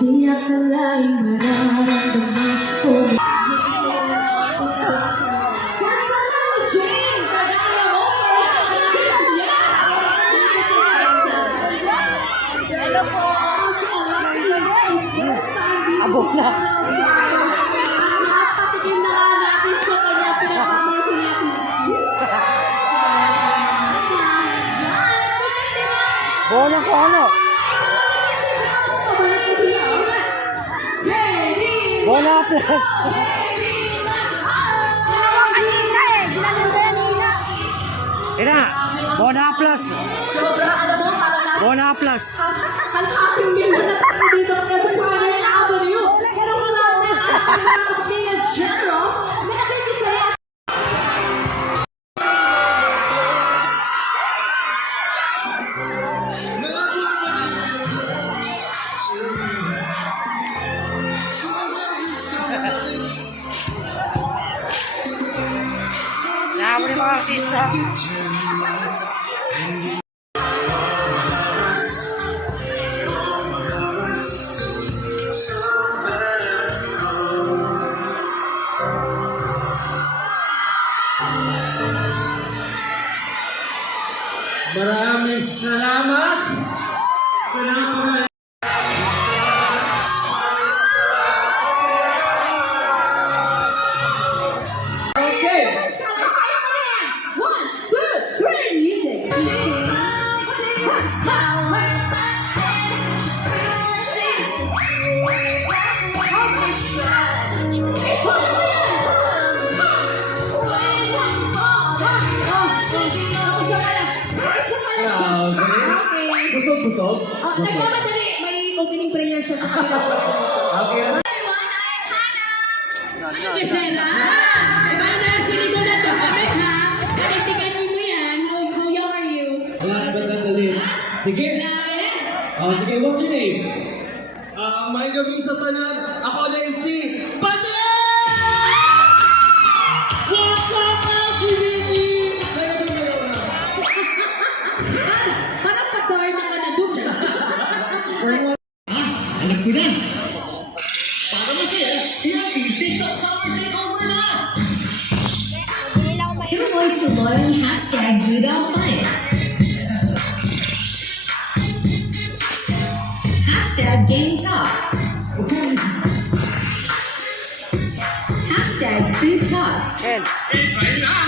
Di akalaing mararamdaman ko. First time na ni Jane! Kagaya mo! Hello po! First time dito abot na! Napatikin na nga natin sa kanya pinapamay ko niya Bono ko ano? Bona plus! Ina! Bona plus! Bona plus! Kalahating milyon na tayo dito kasi Friday Avenue. Pero wala na ang mga generals na nakikisaya. Nahabol yung mga artista. Maraming salamat sa napaka busog. Nagmamadali, may opening prayer siya sa kanila. Okay. Besera! Iba na, sinigo na to kami ha. Panintigan mo yan. How young are you? Last but not the least. Sige. Sige, what's your name? May gabi sa tanan, ako na si Pati! What's up, LGBT? Kaya ba ngayon na? Parang patorna ka na doon. Alam ko na! Para masaya, i-happy TikTok Summer Takeover na! Tuloy tuloy ang hashtag #BudaFun. Hashtag Game Talk. Hashtag Food Talk. And Ikay na!